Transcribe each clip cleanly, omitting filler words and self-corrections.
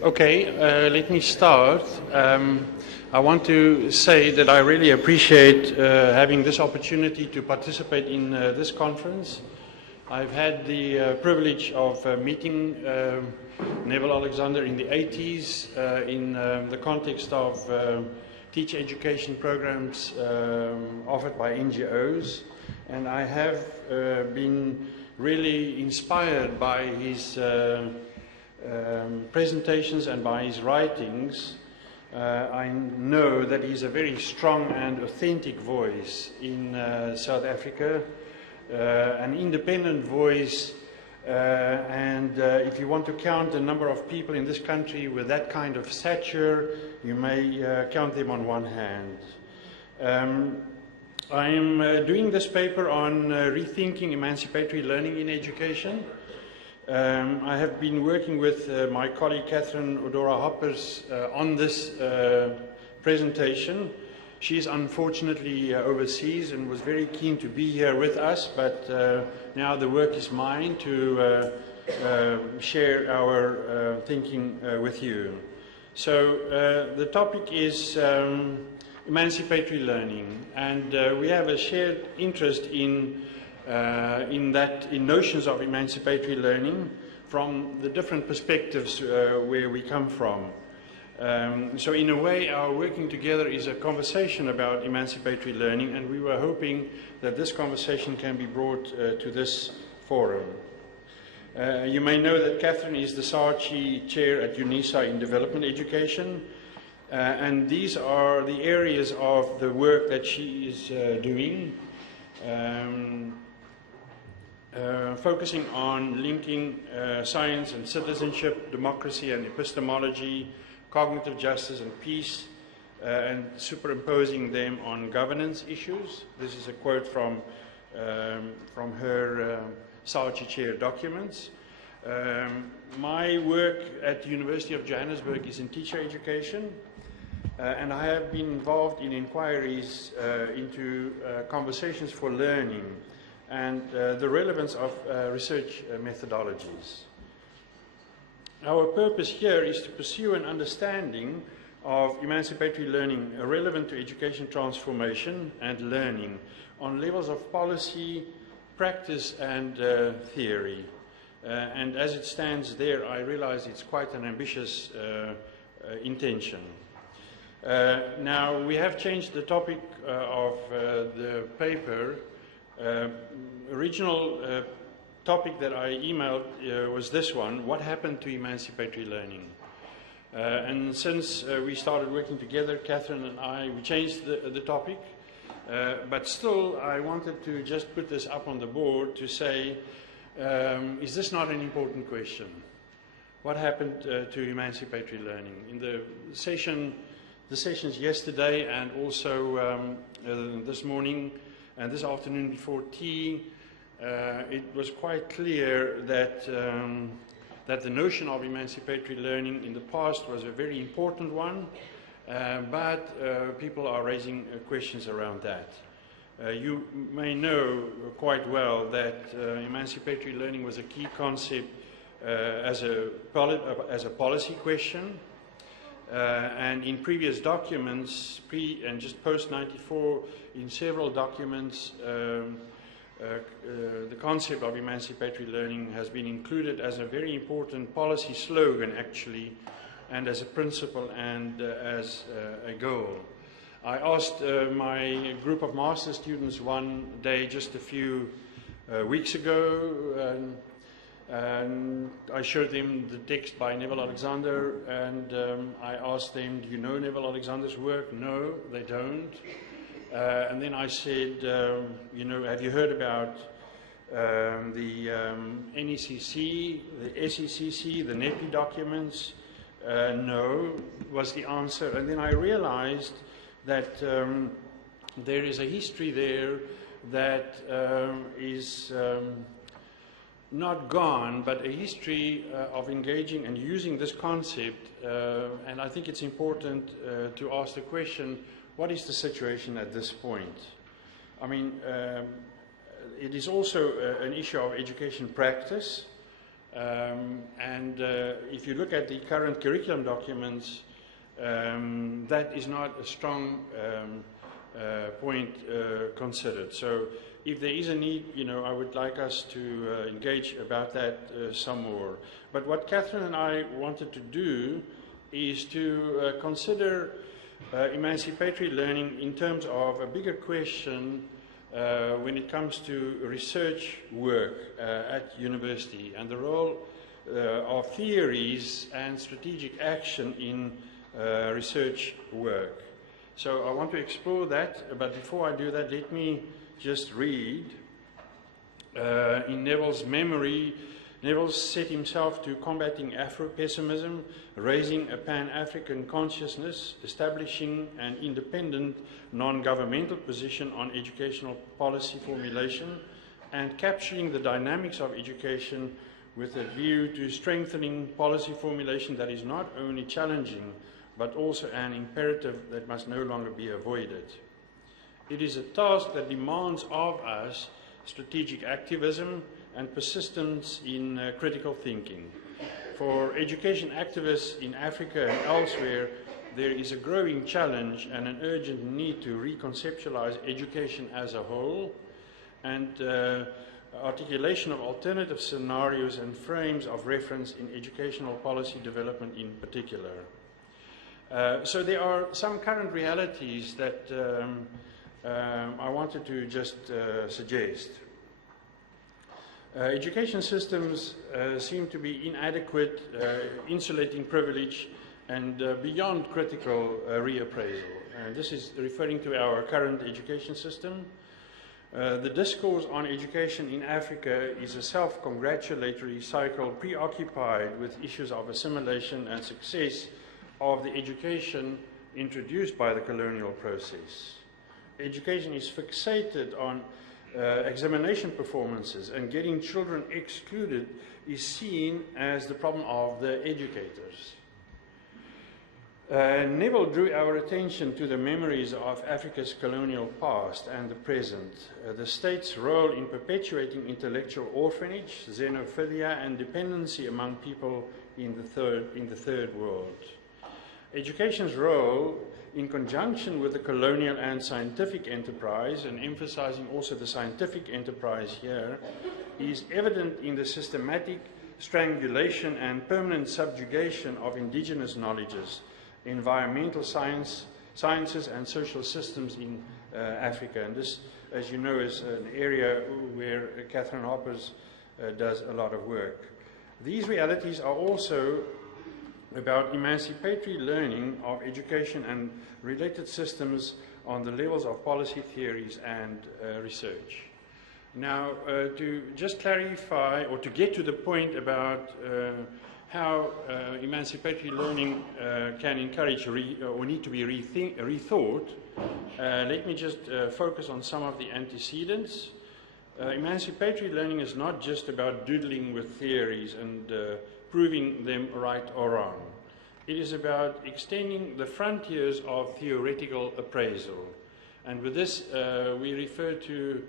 Let me start. I want to say that I really appreciate having this opportunity to participate in this conference. I've had the privilege of meeting Neville Alexander in the 80s in the context of teacher education programs offered by NGOs, and I have been really inspired by his presentations and by his writings. I know that he's a very strong and authentic voice in South Africa, an independent voice, and if you want to count the number of people in this country with that kind of stature, you may count them on one hand. I am doing this paper on rethinking emancipatory learning in education. I have been working with my colleague Catherine Odora-Hoppers on this presentation. She is unfortunately overseas and was very keen to be here with us, but now the work is mine to share our thinking with you. So the topic is emancipatory learning, and we have a shared interest in notions of emancipatory learning from the different perspectives where we come from. So in a way, our working together is a conversation about emancipatory learning, and we were hoping that this conversation can be brought to this forum. You may know that Catherine is the Saatchi Chair at UNISA in Development Education, and these are the areas of the work that she is doing. Focusing on linking science and citizenship, democracy and epistemology, cognitive justice and peace, and superimposing them on governance issues. This is a quote from her Saatchi Chair documents. My work at the University of Johannesburg is in teacher education, and I have been involved in inquiries into conversations for learning and the relevance of research methodologies. Our purpose here is to pursue an understanding of emancipatory learning relevant to education transformation and learning on levels of policy, practice and theory. And as it stands there, I realize it's quite an ambitious intention. Now, we have changed the topic of the paper. Original topic that I emailed was this one: what happened to emancipatory learning? And since we started working together, Catherine and I, we changed the topic, but still I wanted to just put this up on the board to say, is this not an important question? What happened to emancipatory learning? In the sessions yesterday and also this morning and this afternoon before tea, it was quite clear that that the notion of emancipatory learning in the past was a very important one, but people are raising questions around that. You may know quite well that emancipatory learning was a key concept as a policy question. And in previous documents, pre and just post-94, in several documents, the concept of emancipatory learning has been included as a very important policy slogan, actually, and as a principle and as a goal. I asked my group of master students one day just a few weeks ago, and I showed them the text by Neville Alexander, and I asked them, do you know Neville Alexander's work? No, they don't. And then I said, you know, have you heard about the NECC, the SECC, the NEPI documents? No, was the answer. And then I realized that there is a history there that is not gone, but a history of engaging and using this concept, and I think it's important to ask the question, what is the situation at this point? I mean, it is also an issue of education practice, and if you look at the current curriculum documents, that is not a strong point considered. So if there is a need, I would like us to engage about that some more. But what Catherine and I wanted to do is to consider emancipatory learning in terms of a bigger question when it comes to research work at university and the role of theories and strategic action in research work. So I want to explore that, but before I do that, let me just read. In Neville's memory, Neville set himself to combating Afro-pessimism, raising a Pan-African consciousness, establishing an independent, non-governmental position on educational policy formulation, and capturing the dynamics of education with a view to strengthening policy formulation that is not only challenging, but also an imperative that must no longer be avoided. It is a task that demands of us strategic activism and persistence in critical thinking. For education activists in Africa and elsewhere, there is a growing challenge and an urgent need to reconceptualize education as a whole, and articulation of alternative scenarios and frames of reference in educational policy development in particular. So there are some current realities that I wanted to just suggest. Education systems seem to be inadequate, insulating privilege, and beyond critical reappraisal. And this is referring to our current education system. The discourse on education in Africa is a self-congratulatory cycle preoccupied with issues of assimilation and success of the education introduced by the colonial process. Education is fixated on examination performances, and getting children excluded is seen as the problem of the educators. Neville drew our attention to the memories of Africa's colonial past and the present, the state's role in perpetuating intellectual orphanage, xenophilia, and dependency among people in the third world. Education's role, in conjunction with the colonial and scientific enterprise, and emphasizing also the scientific enterprise here, is evident in the systematic strangulation and permanent subjugation of indigenous knowledges, environmental sciences and social systems in Africa. And this, as you know, is an area where Catherine Hoppers does a lot of work. These realities are also about emancipatory learning of education and related systems on the levels of policy theories and research. Now, to just clarify, or to get to the point about how emancipatory learning can encourage or need to be rethought, let me just focus on some of the antecedents. Emancipatory learning is not just about doodling with theories and proving them right or wrong. It is about extending the frontiers of theoretical appraisal. And with this, we refer to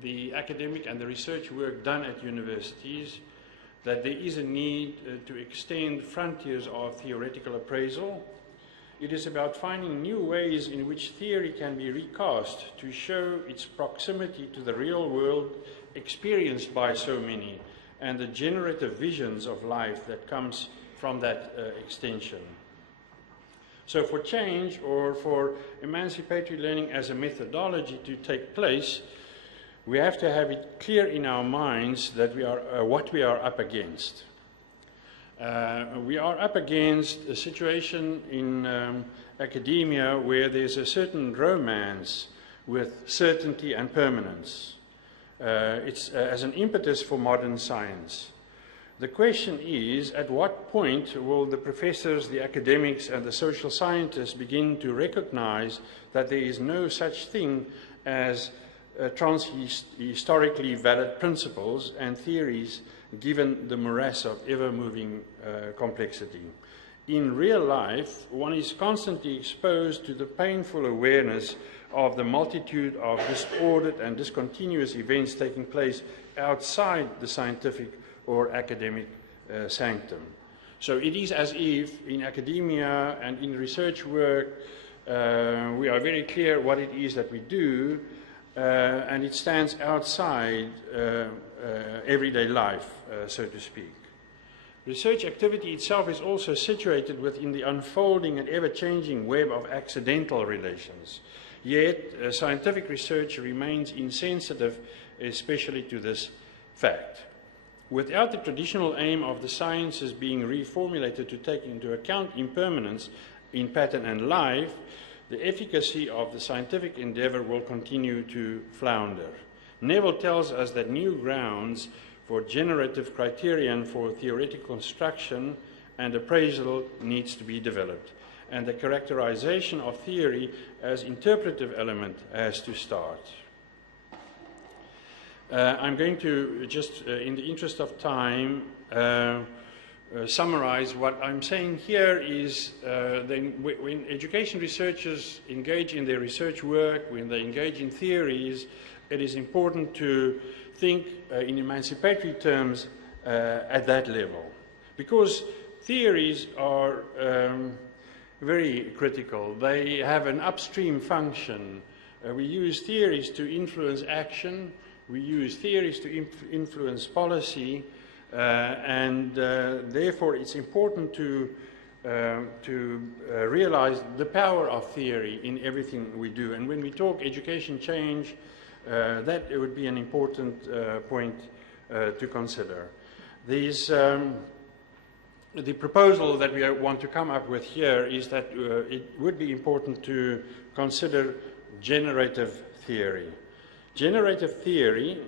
the academic and the research work done at universities, that there is a need to extend frontiers of theoretical appraisal. It is about finding new ways in which theory can be recast to show its proximity to the real world experienced by so many, and the generative visions of life that comes from that extension. So for change, or for emancipatory learning as a methodology to take place, we have to have it clear in our minds that we are what we are up against. We are up against a situation in academia where there's a certain romance with certainty and permanence. It's as an impetus for modern science. The question is, at what point will the professors, the academics, and the social scientists begin to recognize that there is no such thing as trans-historically valid principles and theories given the morass of ever-moving complexity? In real life, one is constantly exposed to the painful awareness of the multitude of disordered and discontinuous events taking place outside the scientific or academic sanctum. So it is as if in academia and in research work we are very clear what it is that we do, and it stands outside everyday life, so to speak. Research activity itself is also situated within the unfolding and ever-changing web of accidental relations. Yet, scientific research remains insensitive, especially to this fact. Without the traditional aim of the sciences being reformulated to take into account impermanence in pattern and life, the efficacy of the scientific endeavor will continue to flounder. Neville tells us that new grounds for generative criterion for theoretical construction and appraisal needs to be developed, and the characterization of theory as interpretive element has to start. I'm going to just, in the interest of time, summarize what I'm saying here is when education researchers engage in their research work, when they engage in theories, it is important to think in emancipatory terms at that level. Because theories are very critical. They have an upstream function. We use theories to influence action. We use theories to influence policy. And therefore it's important to realize the power of theory in everything we do. And when we talk education change, that would be an important point to consider. The proposal that we want to come up with here is that it would be important to consider generative theory. Generative theory,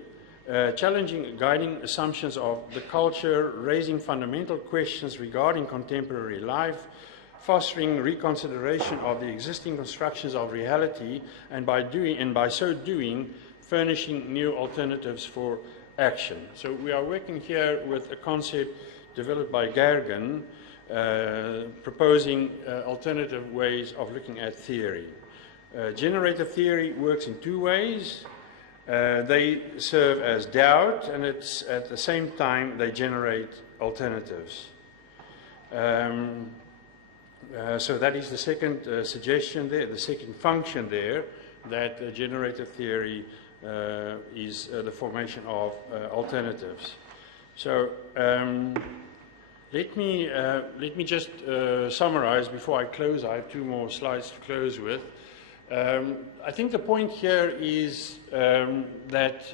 challenging guiding assumptions of the culture, raising fundamental questions regarding contemporary life, fostering reconsideration of the existing constructions of reality, and by so doing, furnishing new alternatives for action. So we are working here with a concept developed by Gert, proposing alternative ways of looking at theory. Generative theory works in two ways. They serve as doubt, and it's at the same time they generate alternatives. So that is the second suggestion there, the second function there, that generative theory is the formation of alternatives. So let me just summarize before I close. I have two more slides to close with. I think the point here is that,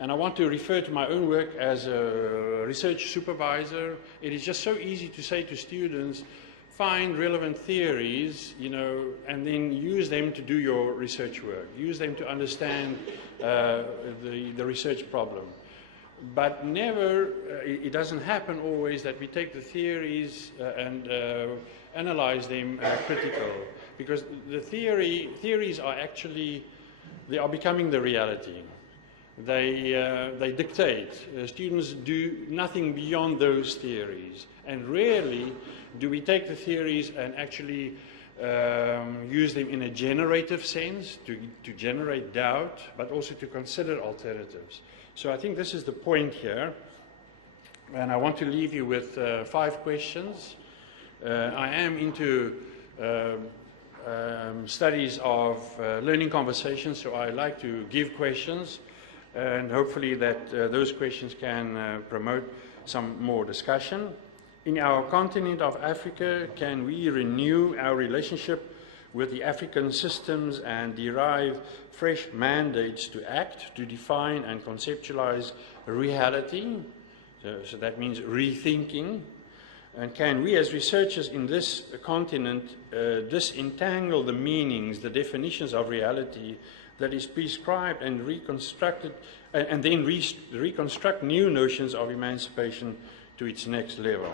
and I want to refer to my own work as a research supervisor, it is just so easy to say to students, find relevant theories, and then use them to do your research work. Use them to understand the research problem. But never, it doesn't happen always that we take the theories and analyze them critical. Because the theories are actually, they are becoming the reality. They dictate. Students do nothing beyond those theories. And rarely do we take the theories and actually use them in a generative sense, to generate doubt, but also to consider alternatives. So I think this is the point here. And I want to leave you with 5 questions. I am into studies of learning conversations, so I like to give questions, and hopefully that those questions can promote some more discussion. In our continent of Africa, can we renew our relationship with the African systems and derive fresh mandates to act, to define and conceptualize reality? So that means rethinking. And can we as researchers in this continent disentangle the meanings, the definitions of reality that is prescribed and reconstructed, and then reconstruct new notions of emancipation to its next level?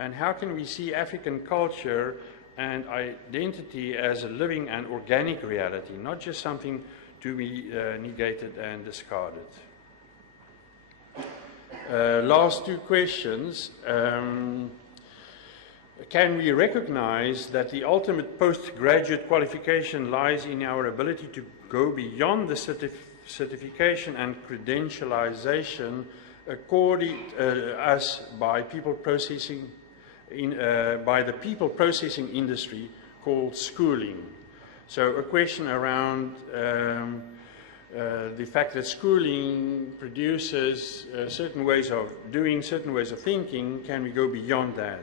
And how can we see African culture and identity as a living and organic reality, not just something to be negated and discarded? Last 2 questions. Can we recognize that the ultimate postgraduate qualification lies in our ability to go beyond the certification and credentialization accorded us by people processing by the people processing industry called schooling. So a question around the fact that schooling produces certain ways of doing, certain ways of thinking. Can we go beyond that?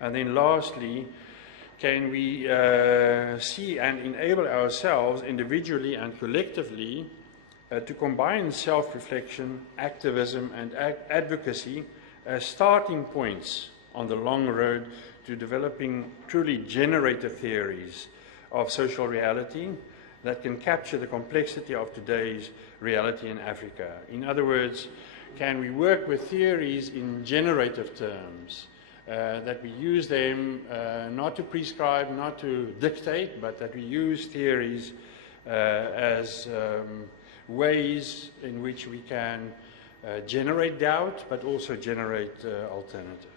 And then lastly, can we see and enable ourselves individually and collectively to combine self-reflection, activism and advocacy as starting points on the long road to developing truly generative theories of social reality that can capture the complexity of today's reality in Africa. In other words, can we work with theories in generative terms, that we use them not to prescribe, not to dictate, but that we use theories as ways in which we can generate doubt, but also generate alternatives.